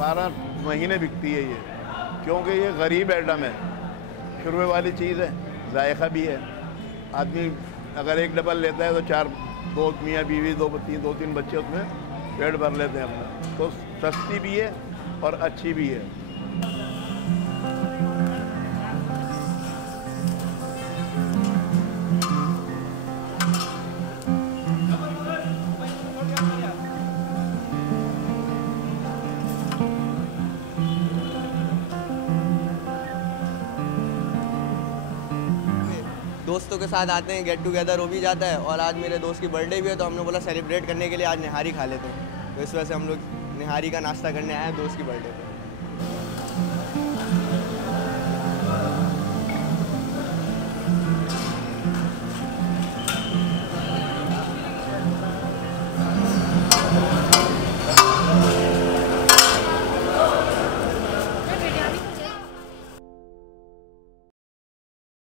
12 महीने बिकती है ये, क्योंकि ये गरीब आइटम है, शुरू वाली चीज़ है, जायका भी है। आदमी अगर एक डबल लेता है तो 4 2 मियाँ बीवी 2 3 बच्चे उसमें पेट भर लेते हैं अपना। तो सस्ती भी है और अच्छी भी है। दोस्तों के साथ आते हैं, गेट टुगेदर हो भी जाता है। और आज मेरे दोस्त की बर्थडे भी है, तो हमने बोला सेलिब्रेट करने के लिए आज निहारी खा लेते हैं। तो इस वजह से हम लोग निहारी का नाश्ता करने आए हैं दोस्त की बर्थडे पे।